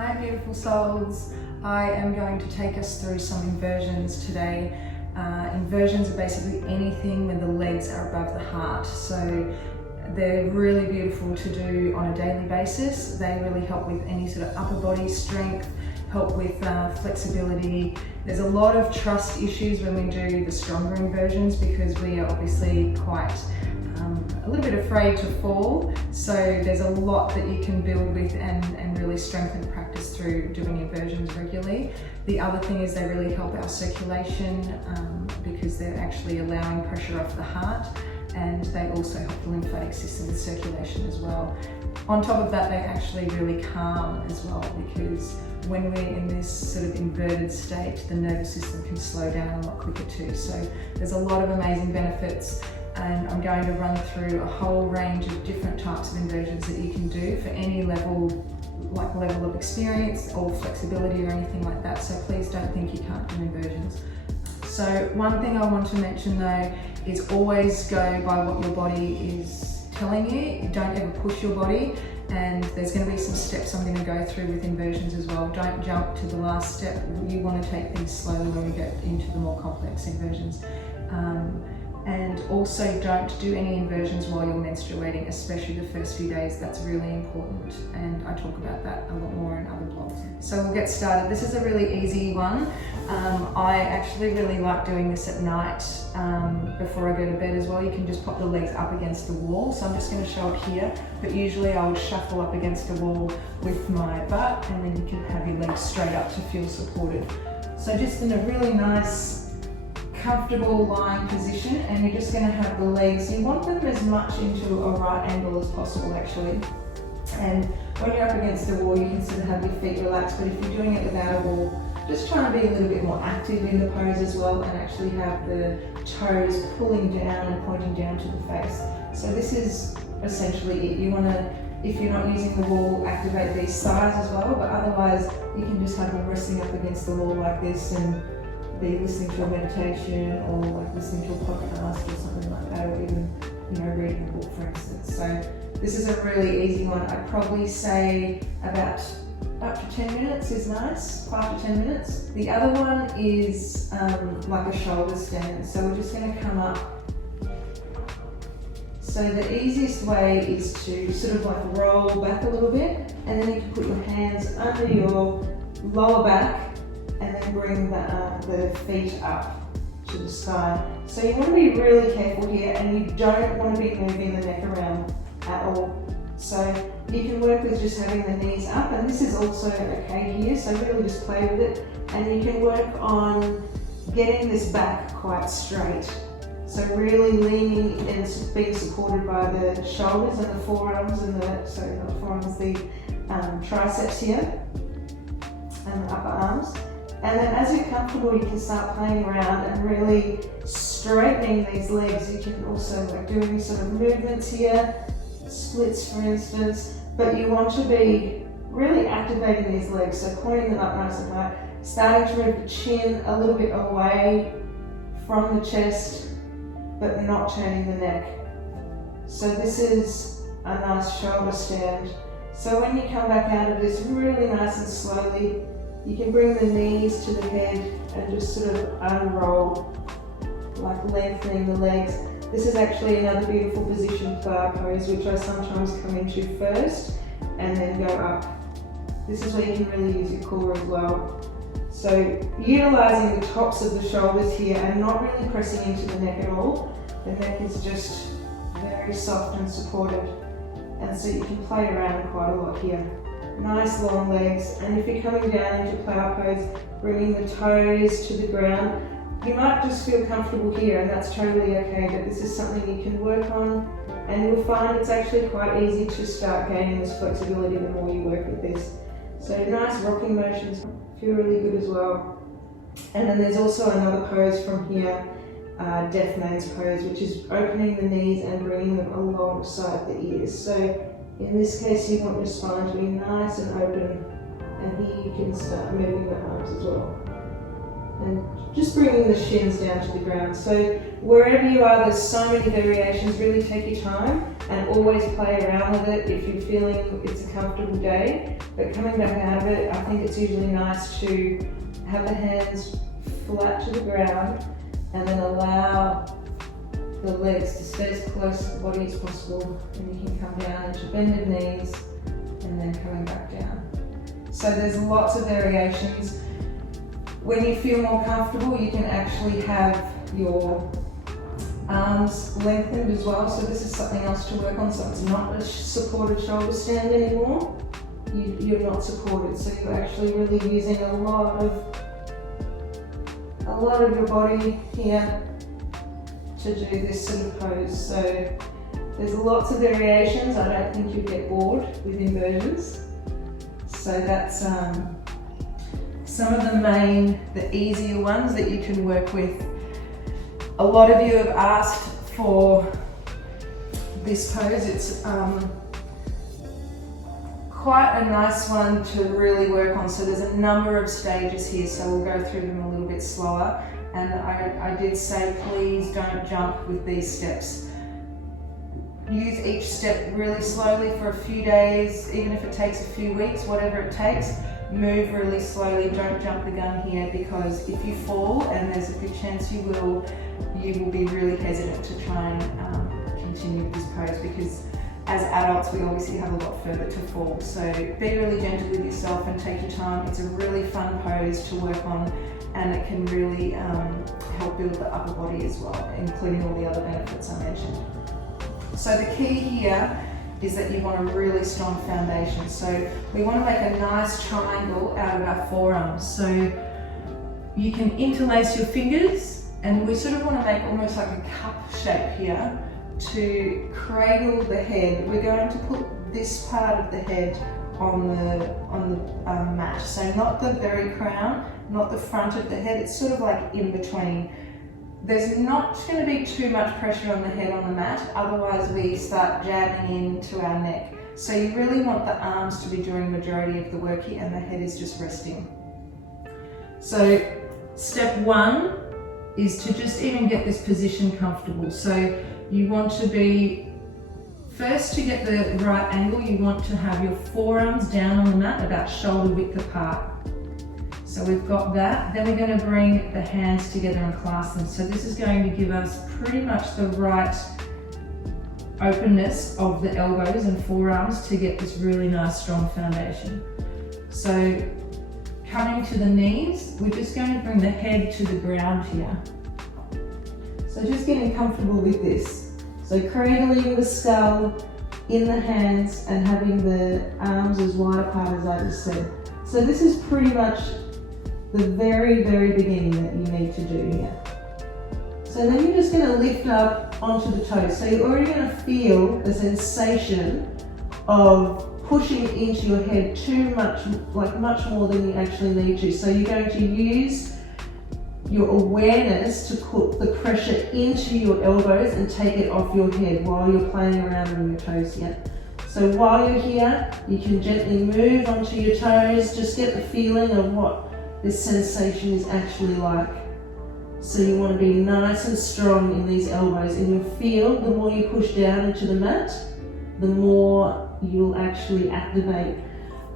Hi beautiful souls, I am going to take us through some inversions today. Inversions are basically anything when the legs are above the heart, so they're really beautiful to do on a daily basis. They really help with any sort of upper body strength, help with flexibility. There's a lot of trust issues when we do the stronger inversions because we are obviously quite a little bit afraid to fall, so there's a lot that you can build with and really strengthen practice through doing inversions regularly. The other thing is they really help our circulation because they're actually allowing pressure off the heart, and they also help the lymphatic system with circulation as well. On top of that, they actually really calm as well, because when we're in this sort of inverted state, the nervous system can slow down a lot quicker too. So there's a lot of amazing benefits, and I'm going to run through a whole range of different types of inversions that you can do for any level of experience or flexibility or anything like that. So please don't think you can't do inversions. So one thing I want to mention though is always go by what your body is telling you. Don't ever push your body, and there's going to be some steps I'm going to go through with inversions as well. Don't jump to the last step. You want to take things slowly when we get into the more complex inversions. And also don't do any inversions while you're menstruating, especially the first few days. That's really important, and I talk about that a lot more in other blogs. So we'll get started. This is a really easy one. I actually really like doing this at night before I go to bed as well. You can just pop the legs up against the wall. So I'm just going to show it here, but usually I would shuffle up against the wall with my butt, and then you can have your legs straight up to feel supported. So just in a really nice comfortable lying position, and you're just going to have the legs, you want them as much into a right angle as possible actually. And when you're up against the wall, you can sort of have your feet relaxed, but if you're doing it without a wall, just try and be a little bit more active in the pose as well, and actually have the toes pulling down and pointing down to the face. So this is essentially it. You want to, if you're not using the wall, activate these sides as well, but otherwise you can just have them resting up against the wall like this and be listening to a meditation, or like listening to a podcast or something like that, or even, reading a book for instance. So this is a really easy one. I'd probably say about up to 10 minutes is nice, 5 to 10 minutes. The other one is like a shoulder stand. So we're just going to come up. So the easiest way is to sort of like roll back a little bit, and then you can put your hands under your lower back and then bring the feet up to the sky. So you want to be really careful here, and you don't want to be moving the neck around at all. So you can work with just having the knees up, and this is also okay here, so really just play with it. And you can work on getting this back quite straight. So really leaning and being supported by the shoulders and the forearms and the triceps here and the upper arms. And then as you're comfortable, you can start playing around and really straightening these legs. You can also like doing sort of movements here, splits for instance, but you want to be really activating these legs, so pointing them up nice and high, starting to move the chin a little bit away from the chest, but not turning the neck. So this is a nice shoulder stand. So when you come back out of this, really nice and slowly, you can bring the knees to the head and just sort of unroll, like lengthening the legs. This is actually another beautiful position bar pose, which I sometimes come into first and then go up. This is where you can really use your core as well. So utilising the tops of the shoulders here and not really pressing into the neck at all. The neck is just very soft and supported, and so you can play around quite a lot here. Nice long legs, and if you're coming down into flower pose, bringing the toes to the ground, you might just feel comfortable here, and that's totally okay, but this is something you can work on, and you'll find it's actually quite easy to start gaining this flexibility the more you work with this. So nice rocking motions feel really good as well. And then there's also another pose from here, deaf man's pose, which is opening the knees and bringing them alongside the ears. So in this case, you want your spine to be nice and open, and here you can start moving the arms as well. And just bringing the shins down to the ground. So wherever you are, there's so many variations. Really take your time and always play around with it if you're feeling it's a comfortable day. But coming back out of it, I think it's usually nice to have the hands flat to the ground and then allow the legs to stay as close to the body as possible. And you can come down into bended knees and then coming back down. So there's lots of variations. When you feel more comfortable, you can actually have your arms lengthened as well. So this is something else to work on. So it's not a supported shoulder stand anymore. You're not supported. So you're actually really using a lot of your body here to do this sort of pose. So there's lots of variations. I don't think you'll get bored with inversions. So that's some of the easier ones that you can work with. A lot of you have asked for this pose. It's quite a nice one to really work on. So there's a number of stages here, so we'll go through them a little bit slower. And I did say, please don't jump with these steps. Use each step really slowly for a few days, even if it takes a few weeks, whatever it takes. Move really slowly, don't jump the gun here, because if you fall, and there's a good chance you will be really hesitant to try and continue with this pose, because as adults we obviously have a lot further to fall. So be really gentle with yourself and take your time. It's a really fun pose to work on, and it can really help build the upper body as well, including all the other benefits I mentioned. So the key here is that you want a really strong foundation. So we want to make a nice triangle out of our forearms. So you can interlace your fingers, and we sort of want to make almost like a cup shape here to cradle the head. We're going to put this part of the head on the mat. So not the very crown, not the front of the head, it's sort of like in between. There's not going to be too much pressure on the head on the mat, otherwise we start jamming into our neck. So you really want the arms to be doing the majority of the work here, and the head is just resting. So step one is to just even get this position comfortable. So you want to be, first to get the right angle, you want to have your forearms down on the mat about shoulder width apart. So we've got that. Then we're going to bring the hands together and clasp them. So this is going to give us pretty much the right openness of the elbows and forearms to get this really nice strong foundation. So coming to the knees, we're just going to bring the head to the ground here. So just getting comfortable with this. So cradling the skull in the hands and having the arms as wide apart as I just said. So this is pretty much the very, very beginning that you need to do here. So then you're just going to lift up onto the toes. So you're already going to feel the sensation of pushing into your head too much, like much more than you actually need to. So you're going to use your awareness to put the pressure into your elbows and take it off your head while you're playing around on your toes here. So while you're here, you can gently move onto your toes, just get the feeling of what this sensation is actually like. So you want to be nice and strong in these elbows, and you'll feel the more you push down into the mat, the more you'll actually activate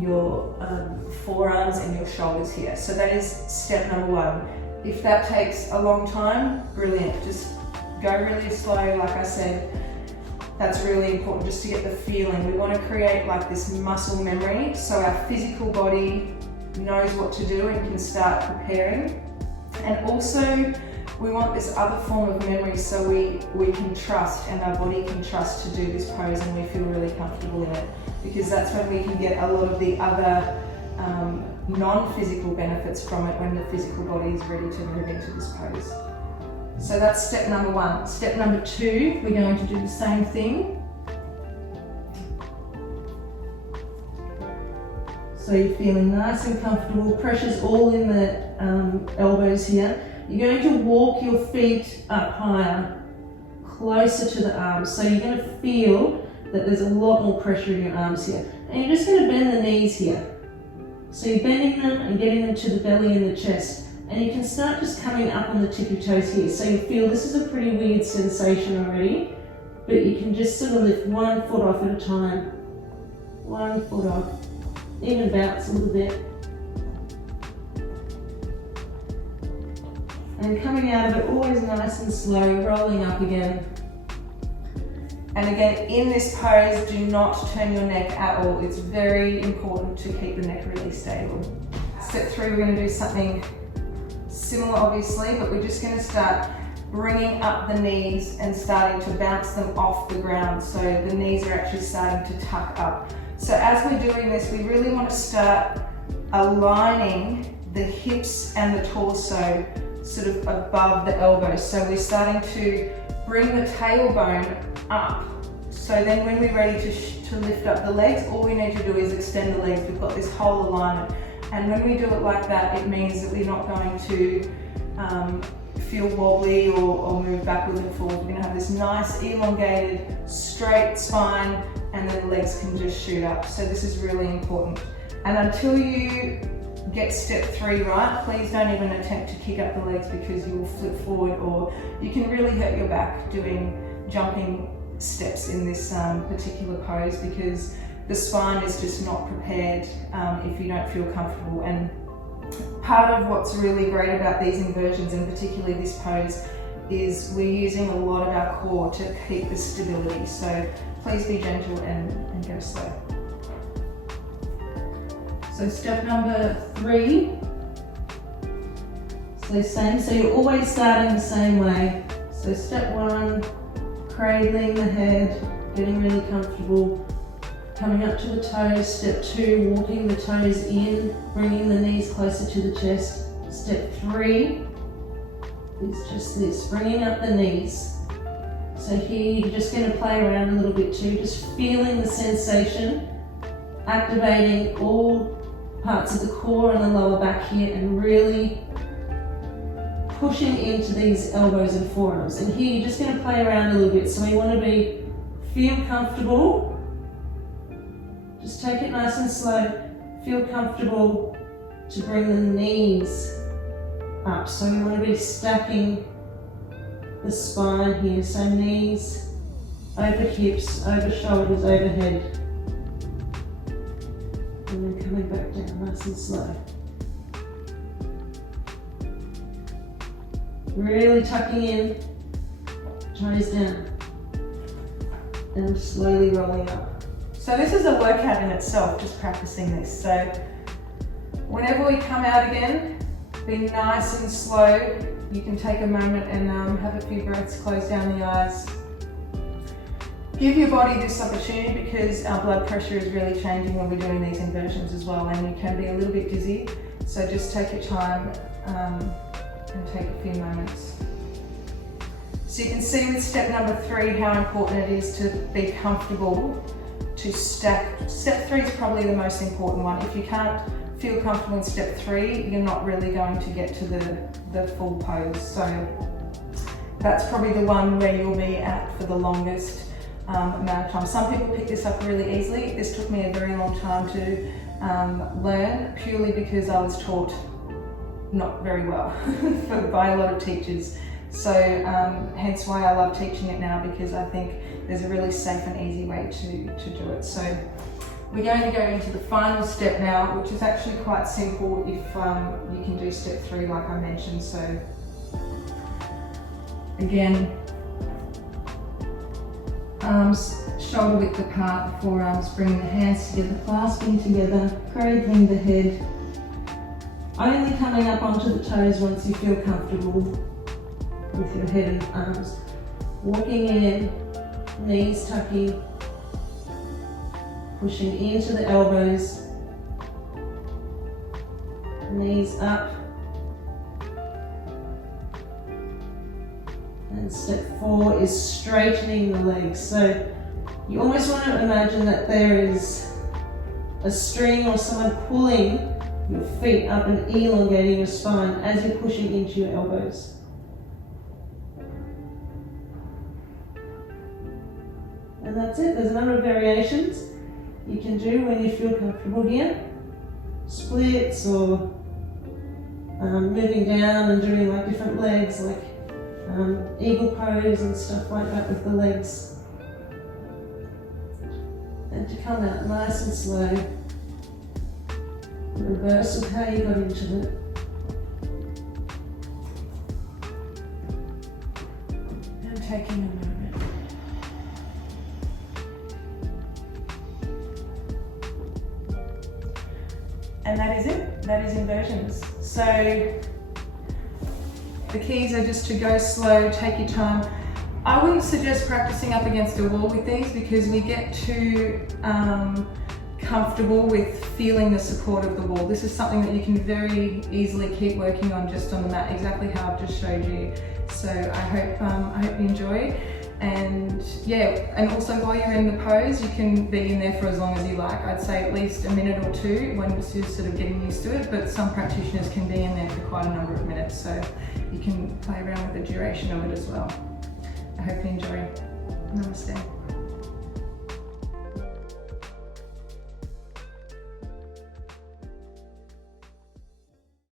your forearms and your shoulders here. So that is step number one. If that takes a long time, brilliant. Just go really slow, like I said. That's really important, just to get the feeling. We want to create like this muscle memory, so our physical body knows what to do and can start preparing. And also we want this other form of memory, so we can trust, and our body can trust to do this pose, and we feel really comfortable in it, because that's when we can get a lot of the other non-physical benefits from it, when the physical body is ready to move into this pose. So that's step number one. Step number two, we're going to do the same thing. So you're feeling nice and comfortable, pressure's all in the elbows here. You're going to walk your feet up higher, closer to the arms. So you're going to feel that there's a lot more pressure in your arms here. And you're just going to bend the knees here. So you're bending them and getting them to the belly and the chest. And you can start just coming up on the tippy toes here. So you feel this is a pretty weird sensation already, but you can just sort of lift one foot off at a time. One foot off. Even bounce a little bit. And coming out of it always nice and slow, rolling up again. And again, in this pose, do not turn your neck at all. It's very important to keep the neck really stable. Step 3, we're going to do something similar obviously, but we're just going to start bringing up the knees and starting to bounce them off the ground. So the knees are actually starting to tuck up. So as we're doing this, we really want to start aligning the hips and the torso sort of above the elbows. So we're starting to bring the tailbone up. So then when we're ready to lift up the legs, all we need to do is extend the legs. We've got this whole alignment. And when we do it like that, it means that we're not going to feel wobbly or move backwards and forwards. We're going to have this nice, elongated, straight spine, and then the legs can just shoot up. So this is really important. And until you get step 3 right, please don't even attempt to kick up the legs because you will flip forward, or you can really hurt your back doing jumping steps in this particular pose, because the spine is just not prepared if you don't feel comfortable. And part of what's really great about these inversions, and particularly this pose, is we're using a lot of our core to keep the stability. So please be gentle and go slow. So step number 3, so same, so you're always starting the same way. So step 1, cradling the head, getting really comfortable, coming up to the toes. Step 2, walking the toes in, bringing the knees closer to the chest. Step 3 is just this, bringing up the knees. So here you're just going to play around a little bit too, just feeling the sensation, activating all parts of the core and the lower back here, and really pushing into these elbows and forearms. And here you're just going to play around a little bit. So we want to feel comfortable. Just take it nice and slow. Feel comfortable to bring the knees up. So we want to be stacking the spine here. So knees over hips, over shoulders, overhead. And then coming back down nice and slow. Really tucking in, toes down, and slowly rolling up. So this is a workout in itself, just practicing this. So whenever we come out again, be nice and slow. You can take a moment and have a few breaths, close down the eyes. Give your body this opportunity, because our blood pressure is really changing when we're doing these inversions as well, and you can be a little bit dizzy. So just take your time and take a few moments. So you can see with step number 3 how important it is to be comfortable to stack. Step 3 is probably the most important one. If you can't feel comfortable in step 3, you're not really going to get to the full pose. So that's probably the one where you'll be at for the longest amount of time. Some people pick this up really easily. This took me a very long time to learn, purely because I was taught not very well by a lot of teachers. So hence why I love teaching it now, because I think there's a really safe and easy way to do it. So we're going to go into the final step now, which is actually quite simple if you can do step 3 like I mentioned. So again, arms shoulder width apart, forearms, bringing the hands together, clasping together, cradling the head, only coming up onto the toes once you feel comfortable with your head and arms. Walking in, knees tucking, pushing into the elbows, knees up. And step 4 is straightening the legs. So you almost want to imagine that there is a string or someone pulling your feet up and elongating your spine as you're pushing into your elbows. And that's it. There's a number of variations you can do when you feel comfortable here. Splits or moving down and doing like different legs, like eagle pose and stuff like that with the legs. And to come out nice and slow. Reverse of how you got into it. And taking a moment. And that is it. That is inversions. So the keys are just to go slow, take your time. I wouldn't suggest practicing up against a wall with these because we get too comfortable with feeling the support of the wall. This is something that you can very easily keep working on just on the mat, exactly how I've just showed you. So I hope you enjoy. And yeah, and also while you're in the pose, you can be in there for as long as you like. I'd say at least a minute or two when you're sort of getting used to it, but some practitioners can be in there for quite a number of minutes, so you can play around with the duration of it as well. I hope you enjoy. Namaste.